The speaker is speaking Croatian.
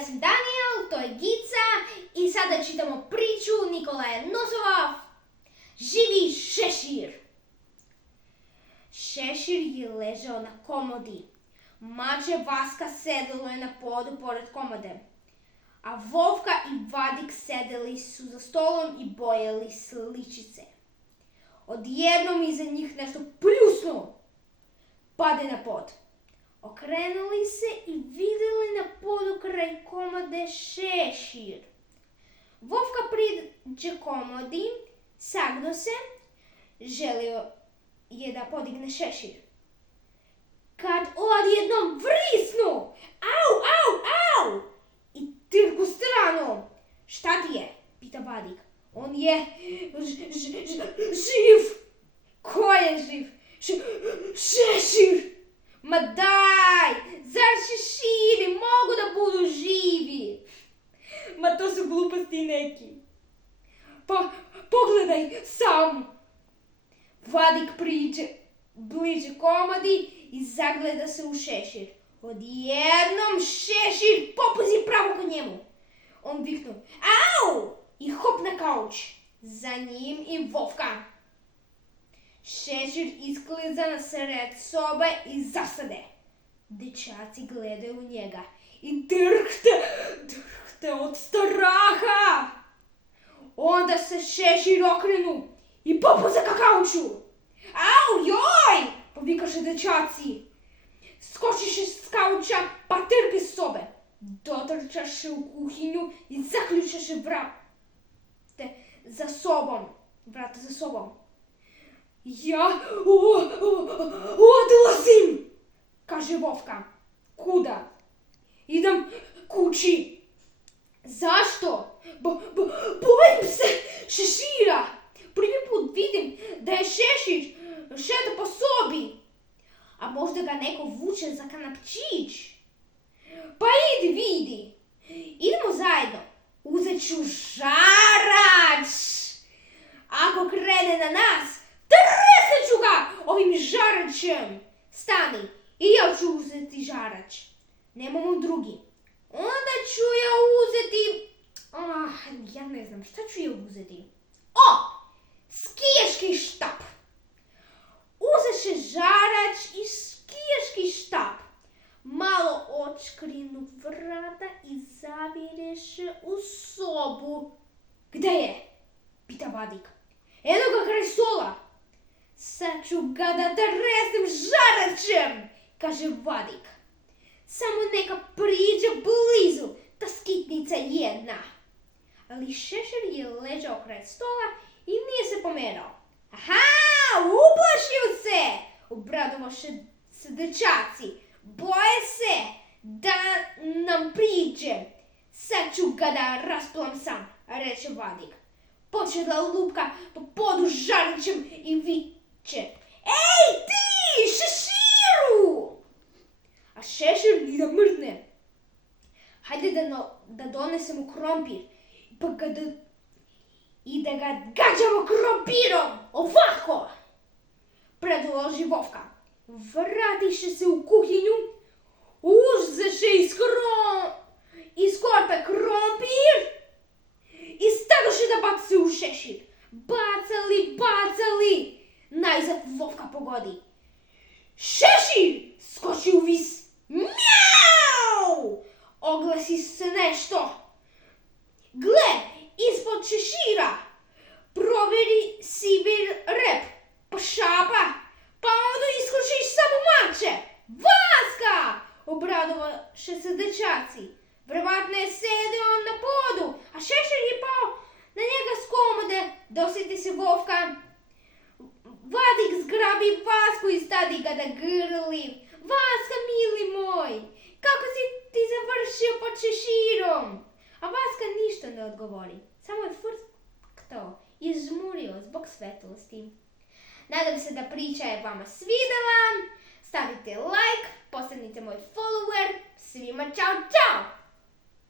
ja sam Daniel, to je Gica i sada čitamo priču Nikolaja Nosova Živi šešir. Šešir je ležao na komodi. Mače Vaska sedelo je na podu pored komode, a Vovka i Vadik sedeli su za stolom i bojali sličice. Odjednom iza njih nešto pljusnuo. Pade na pod. Okrenuli se i vidjeli na podu kraj komode šešir. Vovka priđe komodi, sagnuo se, želio je da podigne šešir. Kad odjednom vrisnu, au, au, au, i trku stranu. Šta ti je? Pita Vadik. On je živ. Ko je živ? Šešir. Ma daj, zar šeširi mogu da budu živi? Ma to su gluposti neki. Pa pogledaj sam. Vadik priđe bliže komodi i zagleda se u šešir. Odjednom šešir popuzi pravo ka njemu. On viknu au i hop na kauč. Za njim i Vovka. Šešir iskliza na sred sobe i zasade. Dečaci gledaju u njega i drhte od straha. Onda se šešir okrenu i popuza ka kauču. Au, joj, povikaše dečaci. Skočiše s kauča pa trke s sobe. Dotrčaše u kuhinju i zaključaše vrata za sobom. Ja odlazim, kaže Vovka. Kuda? Idem kući. Zašto? Bojim se šešira. Prvi put vidim da je šešir šeta po sobi. A možda ga neko vuče za kanapčić. Pa idi vidi. Idemo zajedno. Uzet ću žarač. Ako krene na nas, tresat ću ga ovim žaračem. Stani, i ja ću uzeti žarač. Nemamo drugi. Onda ću ja uzeti... ja ne znam, šta ću ja uzeti? Skijaški štap. Uzeše žarač i skijaški štap. Malo odškrinu vrata i zavireše u sobu. Gde je? Pita Vadik. Eno ga kraj stola. Sad ću ga da tresnem žaračem, kaže Vadik. Samo neka priđe blizu, ta skitnica jedna. Ali šešir je ležao kraj stola i nije se pomerao. Aha, uplašio se, obradovaše se dečaci. Boje se da nam priđe. Sad ću ga da rasplam sam, reče Vadik. Počne da lupka po podu žarićem i viče. Ej ti, šeširu! A šešir ni da mrtne. Hajde da donesemo krompir i da ga gađamo krompirom, ovako! Predloži Vovka. Vratiše se u kuhinju, uzeše iz korpe krompir i stadoše da baci u šešir. Bacali. Najzad Vovka pogodi. Šešir skoči u vis. Mjau! Oglasi se nešto. Gle, ispod šešira proveri sivi rep, pa šapa, pa onda iskočiš samo mače. Vaska! Obradovaše se dečaci. Verovatno je sedeo na podu, a šešir je pao na njega s komode. Dosjeti se Vovka. Vadik zgrabi Vasku i stadi ga da grli. Vaska, mili moj, kako si ti završio pod šeširom? A Vaska ništa ne odgovori. Samo je frktao i žmurio zbog svetlosti. Nadam se da priča je vama svidela. Stavite like, postanite moj follower. Svima čao, čao!